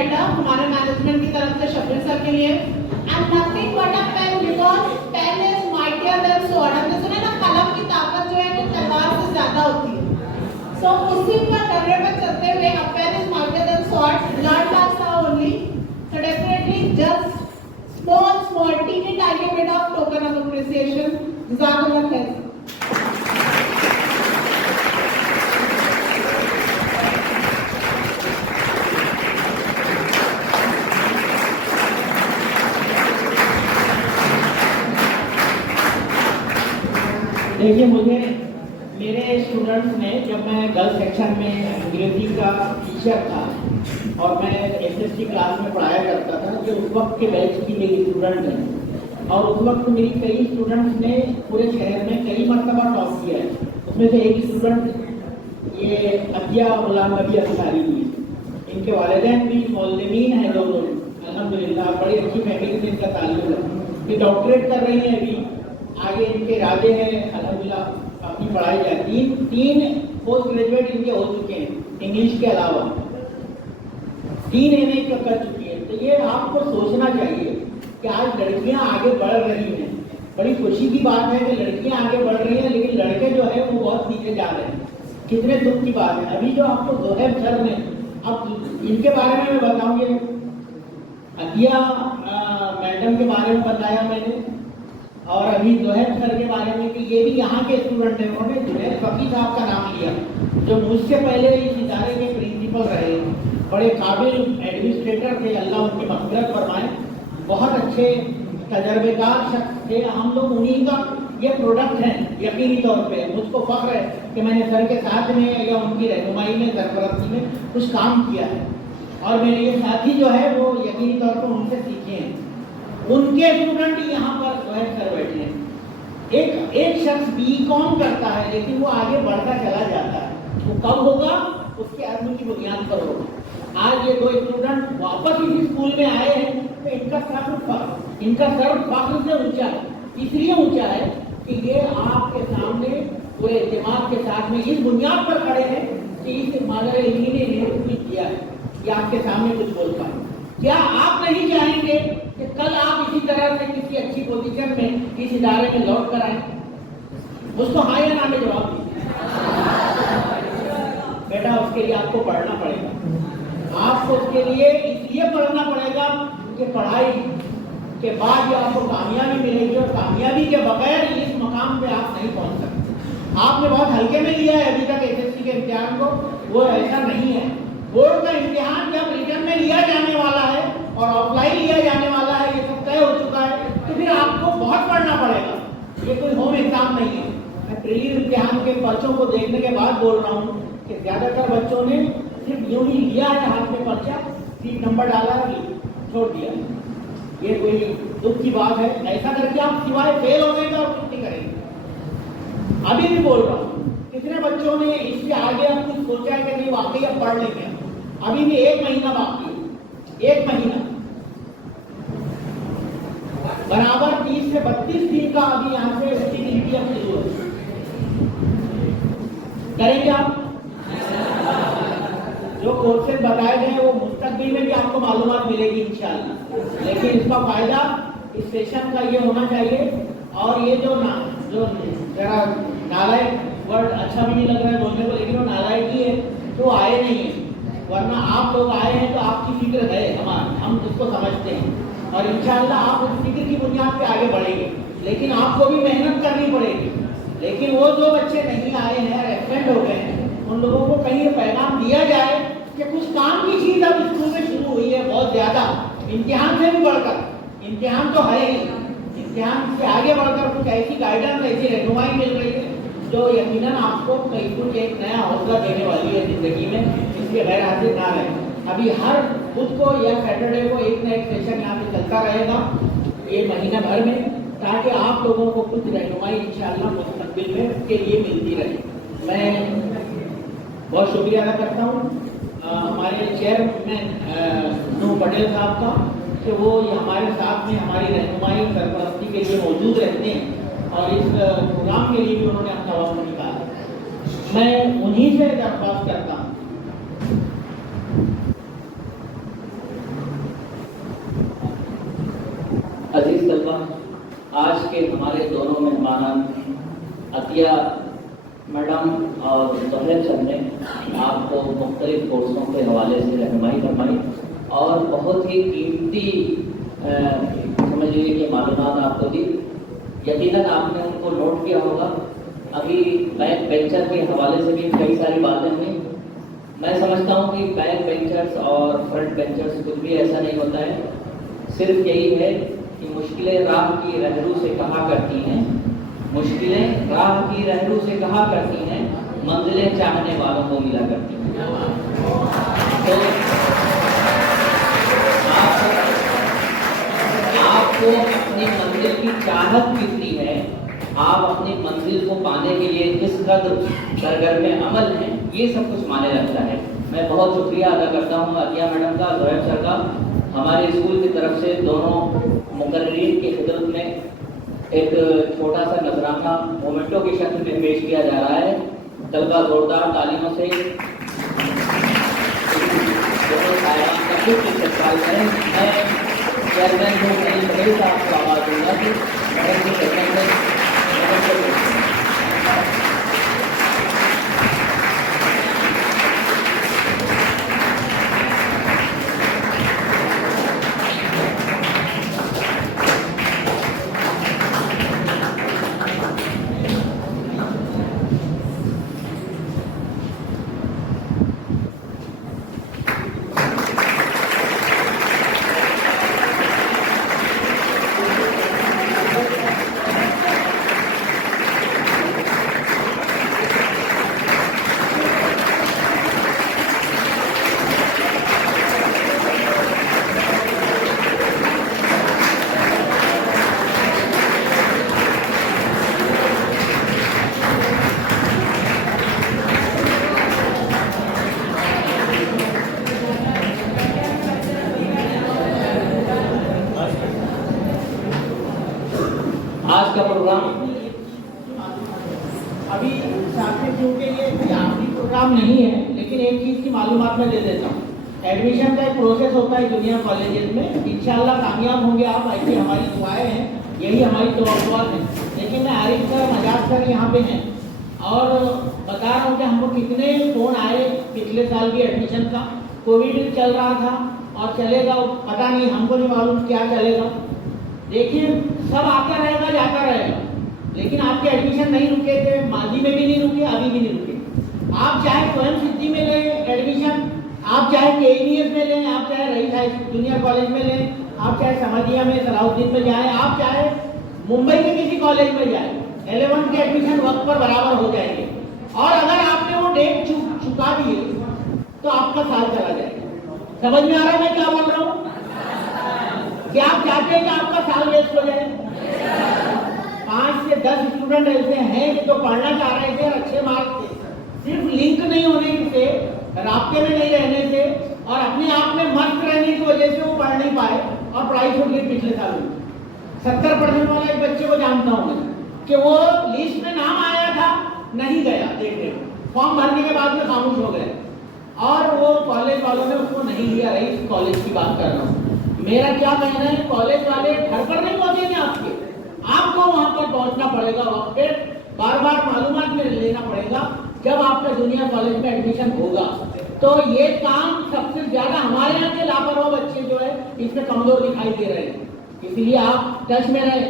Letter हमारे management की तरफ से शब्बीर सर के लिए, and nothing but a pen because pen is mightier than sword. हमने सुना ना कलम की ताकत जो है वो तलवार से ज्यादा होती है। So उसी पर डरे में चलते हुए a pen is mightier than sword, learn that only. So definitely just small teeny tiny bit of token of appreciation. Jazakallah khair. देखिए, मुझे मेरे स्टूडेंट्स ने, जब मैं गर्ल्स सेक्शन में अंग्रेजी का टीचर था और मैं एसएसटी क्लास में पढ़ाया करता था, जो उस वक्त के बैच की मेरी स्टूडेंट हैं, और उस वक्त मेरी कई स्टूडेंट्स ने पूरे शहर में कई मरतबा टॉप किया है। उसमें से एक स्टूडेंट ये अतिया गुलाम नबी अंसारी हुई। इनके वालिदैन भी मौलवीन हैं दोनों, अल्हम्दुलिल्लाह बड़ी अच्छी फैमिली से इनका ताल्लुक है। ये डॉक्टरेट कर रही हैं अभी, आगे इनके इरादे हैं अल्हम्दुलिल्लाह अपनी पढ़ाई जाती। तीन पोस्ट ग्रेजुएट इनके हो चुके हैं इंग्लिश के अलावा, 3 एमए कर चुकी है। तो ये आपको सोचना चाहिए कि आज लड़कियां आगे बढ़ रही हैं। बड़ी खुशी की बात है कि लड़कियां आगे बढ़ रही हैं, लेकिन लड़के जो है वो बहुत पीछे जा रहे हैं। कितने दुख की बात है। अभी जो आपको जोहेब सर ने, अब इनके बारे में मैं बताऊंगी, अतिया मैडम के बारे में बताया मैंने, और अभी जोहेब सर के बारे में कि ये भी यहाँ के स्टूडेंट हैं। उन्होंने जोहेब फकी साहब का नाम लिया, जो मुझसे पहले इस इदारे के प्रिंसिपल रहे, बड़े काबिल एडमिनिस्ट्रेटर थे, अल्लाह उनकी मग़फ़िरत फरमाए। बहुत अच्छे तजर्बेकार शख्स थे। हम लोग उन्हीं का ये प्रोडक्ट हैं यकीनी तौर पे। मुझको फख्र है कि मैंने सर के साथ में या उनकी रहनुमाई में, सरपरस्ती में कुछ काम किया है, और मेरे ये साथी जो है वो यकीनी तौर पर उनसे सीखे हैं। उनके स्टूडेंट यहाँ पर जोहेब सर बैठे हैं। एक शख्स बीकॉम करता है, लेकिन वो आगे बढ़ता चला जाता है। वो कब होगा? उसके आदमी की बुनियाद पर होगा। आज ये 2 स्टूडेंट वापस इसी स्कूल में आए हैं, तो इनका सर फख्र से ऊंचा है। इसलिए ऊंचा है कि ये आपके सामने पूरे दिमाग के साथ में इस बुनियाद पर खड़े हैं कि इस मादर इल्मी ने इन्हें किया है कि आपके सामने कुछ बोल पाए। क्या आप नहीं चाहेंगे कि कल आप इसी तरह से किसी अच्छी पोजीशन में इस इदारे में लौट कर आए? उसको हाँ या ना में जवाब दीजिए। बेटा, उसके लिए आपको पढ़ना पड़ेगा। आपको उसके लिए इसलिए पढ़ना पड़ेगा कि पढ़ाई के बाद जो आपको कामयाबी मिलेगी, और कामयाबी के बगैर इस मकाम पे आप नहीं पहुंच सकते। आपने बहुत हल्के में लिया है अभी तक एसएससी के इम्तिहान को, वो ऐसा नहीं है। बोर्ड का इम्तिहान जब रिटर्न में लिया जाने वाला है और ऑफलाइन लिया जाने वाला है, ये सब तय हो चुका है, तो फिर आपको बहुत पढ़ना पड़ेगा। ये कोई होम एग्जाम नहीं है। मैं प्रीलिम इम्तिहान के पर्चों को देखने के बाद बोल रहा हूँ कि ज्यादातर बच्चों ने सिर्फ यूं ही लिया है हाथ में पर्चा, सीट नंबर डाला, छोड़ दिया। ये कोई दुख की बात है। ऐसा करके आप सिवाय फेल होने का और कुछ नहीं करेंगे। अभी भी बोल रहा हूँ, कितने बच्चों ने इससे आगे अब कुछ सोचा है कि नहीं वाकई अब पढ़ लेंगे? अभी भी 1 महीना बाकी है, 1 महीना बराबर 30 से 32 दिन का अभी यहाँ से स्टीबिलिटी अब शुरू है। करेंगे आप? जो कोर्सेज बताए गए वो मुस्तकबिल में भी आपको मालूमात मिलेगी इंशाअल्लाह। लेकिन इसका फायदा इस सेशन का ये होना चाहिए। और ये जो जरा नालायक वर्ड अच्छा भी नहीं लग रहा है बोलने को, लेकिन वो नालायकी है तो आए नहीं है, वरना आप लोग आए हैं तो आपकी फिक्र है, हम उसको समझते हैं, और इंशाअल्लाह आप उस फिक्र की बुनियाद पे आगे बढ़ेंगे। लेकिन आपको भी मेहनत करनी पड़ेगी। लेकिन वो जो बच्चे नहीं आए हैं, एब्सेंट हो गए हैं, उन लोगों को कहीं ये पैगाम दिया जाए कि कुछ काम की चीज अब स्कूल में शुरू हुई है, बहुत ज्यादा, इम्तिहान से भी बढ़कर। इम्तिहान तो है ही, इम्तिहान से आगे बढ़कर कुछ ऐसी गाइडेंस, ऐसी रहनुमाई मिल रही है जो यकीनन आपको कहीं कुछ एक नया हौसला देने वाली है जिंदगी में, इसके गैर हाजिर ना रहे। अभी हर खुद को या सैटरडे को एक न एक सेशन यहाँ पे चलता रहेगा ये महीना भर में, ताकि आप लोगों को कुछ रहनुमाई इंशाअल्लाह मुस्तकबिल में के लिए मिलती रहे। मैं बहुत शुक्रिया अदा करता हूँ हमारे चेयरमैन नूह पटेल साहब का कि वो हमारे साथ में हमारी रहनुमाई सरपरस्ती के लिए मौजूद रहते हैं और इस प्रोग्राम के लिए भी उन्होंने अपना वक्त निकाला। मैं उन्हीं से दरख्वास्त करता हूँ के हमारे दोनों मेहमान अतिया मैडम और सोहेल सर ने आपको मुख्तलिफ कोर्सों के हवाले से रहनुमाई फरमाई और बहुत ही कीमती समझ लीजिए कि मालूमात आपको दी। यकीनन आपने उनको नोट किया होगा। अभी बैक बेंचर के हवाले से भी कई सारी बातें हुई। मैं समझता हूँ कि बैक बेंचर्स और फ्रंट बेंचर्स कुछ भी ऐसा नहीं होता है। सिर्फ यही है कि मुश्किलें राह की रहरू से कहा करती हैं, मुश्किलें राह की रहरू से कहा करती हैं, मंजिलें चाहने वालों को मिला करती हैं। तो आपको अपनी मंजिल की चाहत कितनी है, आप अपनी मंजिल को पाने के लिए किस कदर सरगर्म में अमल हैं, ये सब कुछ माने रखता है। मैं बहुत शुक्रिया अदा करता हूँ अतिया मैडम का, जोहेब सर का। हमारे स्कूल की तरफ से दोनों मुकर्रीन की खिदमत में एक छोटा सा नजराना मोमेंटो की शक्ल में पेश किया जा रहा है। तलबा जोरदार तालीमों से मैं चेयरमैन को कई बड़े साहब को आवाज दूंगा कि आज का प्रोग्राम अभी साथ क्योंकि ये आखिरी प्रोग्राम नहीं है, लेकिन एक चीज़ की मालूमात मैं दे देता हूँ। एडमिशन का एक प्रोसेस होता है दुनिया कॉलेजेस में। इंशाल्लाह कामयाब होंगे आप, ऐसी हमारी दुआएं हैं, यही हमारी दुआत है। लेकिन मैं आरिफ सर, मजाक सर यहाँ पे हैं और बता रहा हूँ कि हमको कितने फ़ोन आए पिछले साल की एडमिशन का। कोविड चल रहा था और चलेगा पता नहीं, हमको नहीं मालूम क्या चलेगा। देखिए सब आता रहेगा जाता रहेगा, लेकिन आपके एडमिशन नहीं रुके थे, माजी में भी नहीं रुके, अभी भी नहीं रुके। आप चाहे स्वयं सिद्धि में लें एडमिशन, आप चाहे KEVS में लें, आप चाहे रईस हाई जूनियर कॉलेज में लें, आप चाहे समझिया में सलाउद्दीन में जाएं, आप चाहे मुंबई के किसी कॉलेज में जाएं, 11 के एडमिशन वक्त पर बराबर हो जाएंगे। और अगर आपने वो डेट चुका दिए तो आपका साल चला जाएगा। समझ में आ रहा है मैं क्या बोल रहा हूँ? क्या आप चाहते हैं कि आपका साल वेस्ट हो जाए? 5 से 10 स्टूडेंट ऐसे हैं कि तो पढ़ना चाह रहे थे अच्छे मार्क्स से, सिर्फ लिंक नहीं होने से, रास्ते में नहीं रहने से और अपने आप में मस्त रहने की वजह से वो पढ़ नहीं पाए और पढ़ाई छूट गई पिछले साल में। 70% वाला एक बच्चे को जानता हूँ मैं कि वो लिस्ट में नाम आया था, नहीं गया देखने, फॉर्म भरने के बाद में खामोश हो गए और वो कॉलेज वालों ने उसको नहीं लिया। रईस कॉलेज की बात कर रहा हूँ। मेरा क्या कहना है, कॉलेज वाले घर पर नहीं पहुंचेंगे आपके, आपको वहां पर पहुंचना पड़ेगा वक्त पे, बार बार मालूमात में लेना पड़ेगा। जब आपका जूनियर कॉलेज में एडमिशन होगा तो ये काम सबसे ज्यादा हमारे यहाँ के लापरवाह बच्चे जो है इसमें कमजोर दिखाई दे रहे हैं। इसलिए आप टच में रहें।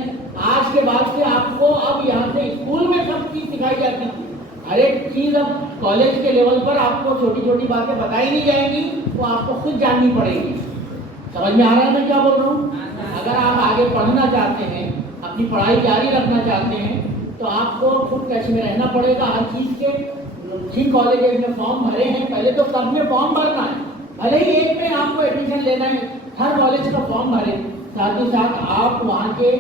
आज के बाद से आपको अब यहाँ से स्कूल में सब चीज सिखाई जाती थी, हर एक चीज अब कॉलेज के लेवल पर आपको छोटी छोटी बातें बताई नहीं जाएंगी, वो आपको खुद जाननी पड़ेगी। समझ में आ रहा है मैं क्या बोल रहा हूँ? अगर आप आगे पढ़ना चाहते हैं, अपनी पढ़ाई जारी रखना चाहते हैं, तो आपको खुद टच में रहना पड़ेगा हर चीज़ के। जिन कॉलेज में फॉर्म भरे हैं, पहले तो सब में फॉर्म भरना है, भले ही एक में आपको एडमिशन लेना है, हर कॉलेज का फॉर्म भरे। साथ ही साथ आप वहाँ के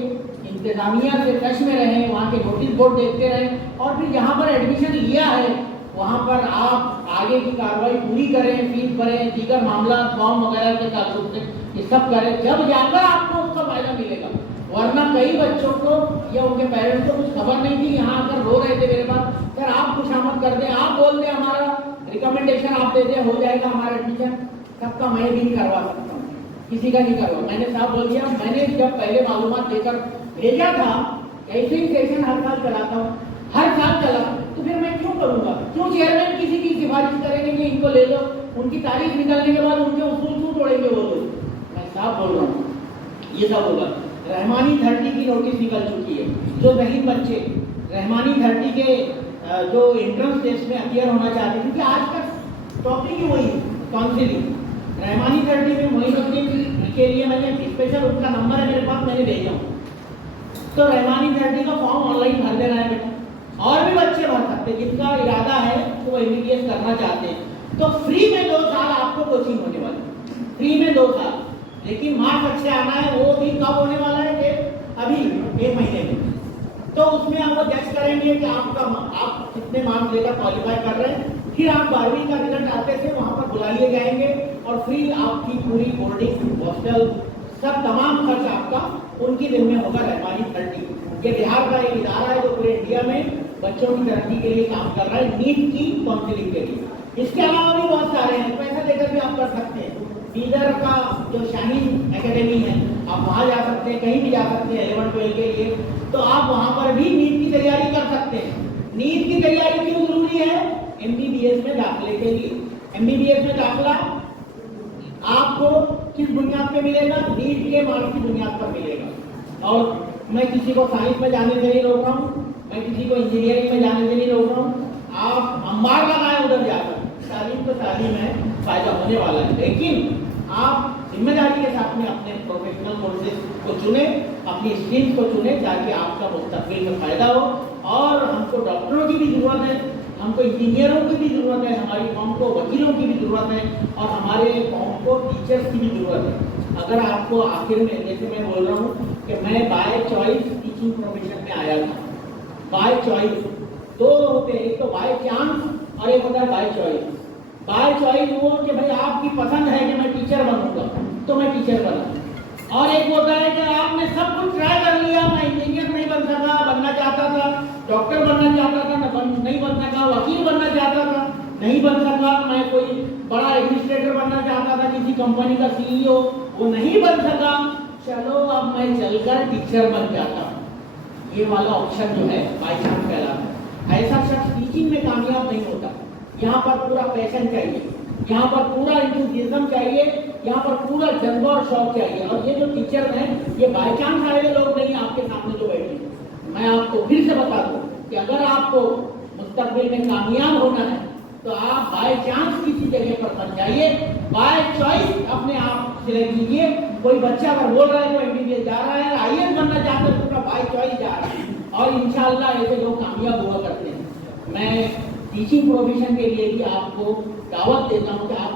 इंतजामिया से टच में रहें, वहाँ के नोटिस बोर्ड देखते रहें और फिर जहाँ पर एडमिशन लिया है वहाँ पर आप आगे की कार्रवाई पूरी करें, फीस भरें, दीगर मामला फॉर्म वगैरह के ताल्लुक से ये सब करें, जब जाकर आपको उसका फायदा मिलेगा। वरना कई बच्चों को या उनके पेरेंट्स को कुछ खबर नहीं थी, यहाँ आकर रो रहे थे मेरे पास, सर आप खुशामद कर दें, आप बोल दें, हमारा रिकमेंडेशन आप दे दें, हो जाएगा हमारा एडमिशन। सबका मैं भी नहीं करवा सकता हूँ, किसी का नहीं करवा। मैंने साफ बोल दिया, मैंने जब पहले मालूमात देकर भेजा था ऐसे ही सेशन हर साल चलाता हूँ, हर साल चला, तो फिर मैं क्यों करूँगा? क्यों चेयरमैन किसी की सिफारिश करेंगे कि इनको ले लो, उनकी तारीख निकलने के बाद उनके उसूल क्यों तोड़ेंगे वो लोग? मैं साफ बोल रहा हूँ, ये सब होगा। रहमानी 30 की नोटिस निकल चुकी है। जो वही बच्चे रहमानी 30 के जो एंट्रेंस टेस्ट में अपियर होना चाहते हैं, क्योंकि आज का टॉपिक ही वही काउंसिलिंग, रहमानी 30 में मोइनुद्दीन के लिए मैंने स्पेशल, उनका नंबर है मेरे पास, मैंने भेजा हूँ। तो रहमानी 30 का फॉर्म ऑनलाइन भर देना है बेटा, और भी बच्चे भर सकते हैं जिनका इरादा है तो वो MBBS करना चाहते हैं। तो फ्री में 2 साल आपको कोचिंग होने वाली, फ्री में 2 साल। लेकिन मार्क्स अच्छे आना है, वो भी कब होने वाला है कि अभी 1 महीने में। तो उसमें हम वो जज करेंगे कि आप कितने मार्क्स लेकर क्वालिफाई कर रहे हैं। फिर आप 12वीं का रिजल्ट आते थे वहाँ पर बुला लिए जाएंगे और फ्री आपकी पूरी बोर्डिंग, हॉस्टल, सब तमाम खर्च आपका उनकी जिम्मे होगा। रहमानी 30 ये बिहार का एक इदारा है जो पूरे इंडिया में बच्चों की तरक्की के लिए काम कर रहा है, नीट की काउंसिलिंग के लिए। इसके अलावा भी बहुत सारे हैं, पैसा देकर भी आप कर सकते हैं। बीदर का जो शाहीन एकेडमी है, आप वहाँ जा सकते हैं, कहीं भी जा सकते हैं 11-12 के लिए। तो आप वहाँ पर भी नीट की तैयारी कर सकते हैं। नीट की तैयारी क्यों जरूरी है? MBBS में दाखिले के लिए। MBBS में दाखिला आपको किस बुनियाद पे मिलेगा? नीट के मार्क्स की बुनियाद पर मिलेगा। और मैं किसी को साइंस में जाने से नहीं रोक रहा हूँ, मैं किसी को इंजीनियरिंग में जाने से नहीं रोक रहा हूँ। आप अंबार लगाए उधर जाकर, तालीम तो तालीम है, फायदा होने वाला है। लेकिन आप जिम्मेदारी के साथ में अपने प्रोफेशनल कोर्सेज को चुने, अपनी स्किल्स को चुने, ताकि आपका मुस्तकबिल में फायदा हो। और हमको डॉक्टरों की भी जरूरत है, हमको इंजीनियरों की भी जरूरत है, हमारी कौम को वकीलों की भी जरूरत है, और हमारे कौम को टीचर्स की भी जरूरत है। अगर आपको आखिर में, जैसे मैं बोल रहा हूँ कि मैं बाय चॉइस टीचिंग प्रोफेशन में आया था, बाय चॉइस। 2 होते हैं, एक तो बाय चांस और एक होता है बाय चॉइस। बाय चॉइस वो कि भाई आपकी पसंद है कि मैं टीचर बनूंगा तो मैं टीचर बना, और एक होता है कि आपने सब कुछ ट्राई कर लिया, मैं इंजीनियर नहीं बन सका, बनना चाहता था, डॉक्टर बनना चाहता था, नहीं बन सका, वकील बनना चाहता था, नहीं बन सका, मैं कोई बड़ा एडमिनिस्ट्रेटर बनना चाहता था, किसी कंपनी का CEO, वो नहीं बन सका, चलो अब मैं चलकर टीचर बन जाता हूँ। ये वाला ऑप्शन जो है बाय चांस कहलाता है। ऐसा शख्स टीचिंग में कामयाब नहीं होता। यहाँ पर पूरा पैशन चाहिए, यहाँ पर पूरा इंथुसियाज्म चाहिए, यहाँ पर पूरा जज्बा और शौक चाहिए। और ये जो टीचर हैं, ये बाय चांस आए हुए लोग नहीं, आपके सामने जो बैठे। मैं आपको फिर से बता दूं कि अगर आपको मुस्तकबिल में कामयाब होना है तो आप बाय चांस किसी जगह पर बन जाइए, बाय चॉइस अपने आप सिलेक्ट कीजिए। कोई बच्चा अगर बोल रहा है तो MBBS जा रहा है, IAS बनना चाहता है, तो बाय चॉइस जा रहा है, और इंशाल्लाह ऐसे लोग कामयाब हुआ करते हैं। मैं टीचिंग प्रोफेशन के लिए भी आपको दावत देता हूँ कि आप,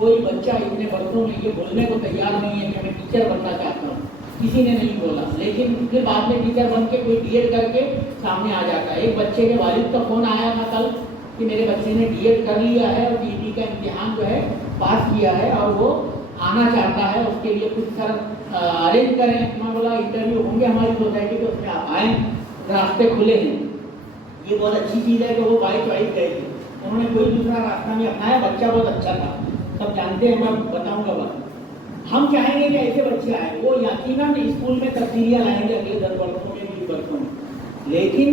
कोई बच्चा इतने वर्षों में ये बोलने को तैयार नहीं है कि मैं टीचर बनना चाहता हूँ, किसी ने नहीं बोला, लेकिन फिर बाद में टीचर बन के कोई DED करके सामने आ जाता है। एक बच्चे के वालिद का फोन आया था कल कि मेरे बच्चे ने DED कर लिया है और TET का इम्तिहान जो है पास किया है और वो आना चाहता है, उसके लिए कुछ सर अरेंज करें। मैं बोला इंटरव्यू होंगे हमारी सोसाइटी के, उसमें आप आए, रास्ते खुले हैं। ये बहुत अच्छी चीज़ है कि वो बाय चॉइस गए थे, उन्होंने कोई दूसरा रास्ता नहीं अपनाया, बच्चा बहुत अच्छा था, सब जानते हैं, मैं बताऊंगा बात। हम चाहेंगे कि ऐसे बच्चे आए, वो यकीनन स्कूल में तब्दीलियाँ लाएंगे अगले 10 वर्षों में, 20 वर्षों में। लेकिन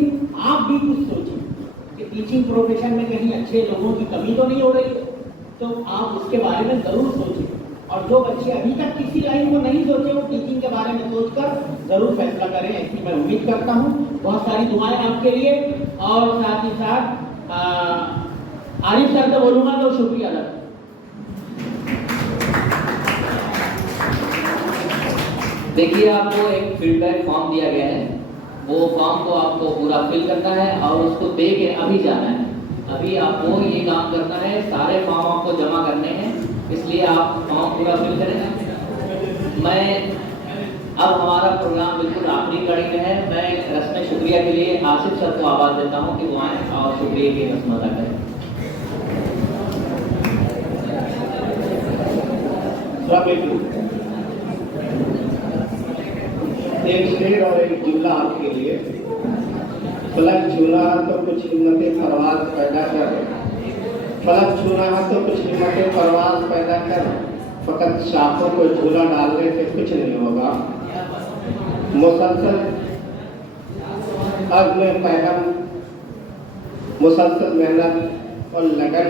आप भी कुछ सोचें कि टीचिंग प्रोफेशन में कहीं अच्छे लोगों की कमी तो नहीं हो रही है, तो आप उसके बारे में जरूर सोचें। और जो बच्चे अभी तक किसी लाइन को नहीं सोचे, वो टीचिंग के बारे में सोचकर जरूर फैसला करें, ऐसी मैं उम्मीद करता हूँ। बहुत सारी दुआएं आपके लिए, और साथ ही साथ आरिफ सर से बोलूँगा तो शुक्रिया अदा। देखिए, आपको एक फीडबैक फॉर्म दिया गया है, वो फॉर्म को आपको पूरा फिल करना है और उसको दे के अभी जाना है। अभी आपको ये काम करना है, सारे फॉर्म आपको जमा करने हैं, इसलिए आप फॉर्म पूरा फिल करें। मैं अब हमारा प्रोग्राम बिल्कुल आखिरी कड़ी में है। मैं रस्म शुक्रिया के लिए आसिफ सर को आवाज़ देता हूँ कि वो आएँ और शुक्रिया की रस्म अदा करें। एक शेर और एक जुमला आपके लिए। फलक छूना तो कुछ हिम्मत परवाज पैदा कर, फलक छूना तो कुछ हिम्मत परवाज पैदा कर, फकत शाखों को झूला डालने से कुछ नहीं होगा। मुसलसल अज़्म पैगम, मुसलसल मेहनत और लगन,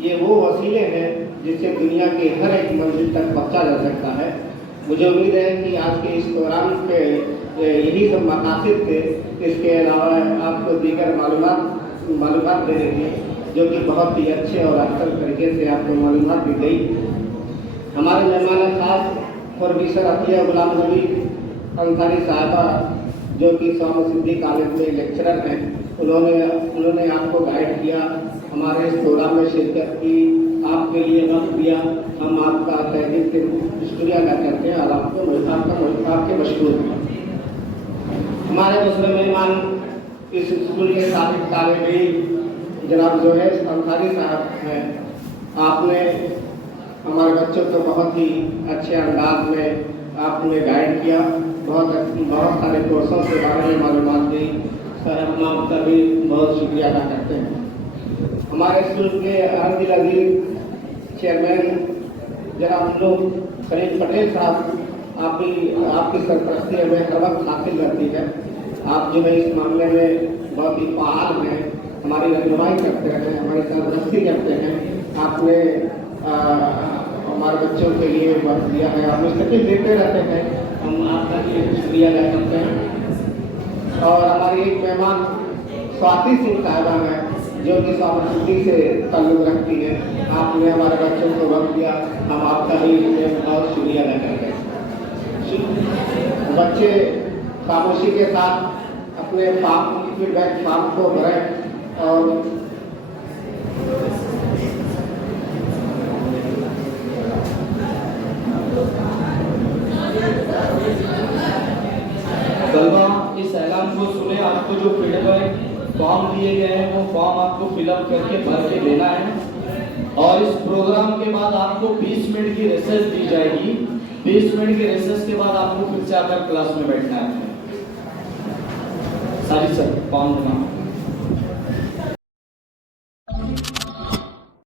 ये वो वसीले हैं जिससे दुनिया के हर एक मंजिल तक पहुंचा जा सकता है। मुझे उम्मीद है कि आज के इस प्रोग्राम के यही सब मकासद थे। इसके अलावा आपको दीगर मालूमात देने की, जो कि बहुत ही अच्छे और असल तरीके से आपको मालूमात दी गई। हमारे मेहमान खास प्रोफेसर अतिया गुलाम नबी अंसारी साहबा, जो कि स्वामी सिद्धि कॉलेज में लेक्चरर हैं, उन्होंने आपको गाइड किया, हमारे इस प्रोग्राम में शिरकत की, आपके लिए वक्त दिया। हम आपका तहे दिल से शुक्रिया अदा करते हैं और आपके मशहूर हैं। हमारे दूसरे मेहमान इस स्कूल के साबिक तालिब जनाब जोहेश अंसारी साहब हैं। आपने हमारे बच्चों को बहुत ही अच्छे अंदाज में आपने गाइड किया, बहुत सारे कोर्सों के बारे में मालूमात दी। सर, हम आपका भी बहुत शुक्रिया अदा करते हैं। हमारे स्कूल के अहमदिल अजीज चेयरमैन जनाब सलीम पटेल साहब, आपकी सरपरस्ती हमें हर वक्त हासिल रहती है। आप जो है इस मामले में बहुत ही फाल हैं, हमारी रहनुमाई करते हैं, हमारी सरपरस्ती करते हैं। आपने हमारे बच्चों के लिए वक्त दिया है, आप मुस्तकिल देते रहते हैं, हम आपका भी शुक्रिया अदा करते हैं। और हमारी एक मेहमान स्वाति सिंह साहिबा हैं, जो कि स्वामी से ताल्लुक़ रखती है। आपने हमारे बच्चों को वक्त दिया, हम आपका भी बहुत शुक्रिया अदा करते हैं। बच्चे खामोशी के साथ अपने फीडबैक फॉर्म को भरें और तलबा इस ऐलान को सुने। आपको जो फीडबैक फॉर्म दिए गए हैं वो फॉर्म आपको फिलअप करके भर के देना है। और इस प्रोग्राम के बाद आपको 20 मिनट की रिसेस दी जाएगी। 20 मिनट की रिसेस के बाद आपको फिर से आकर क्लास में बैठना है। सारी सर फॉर्म देना।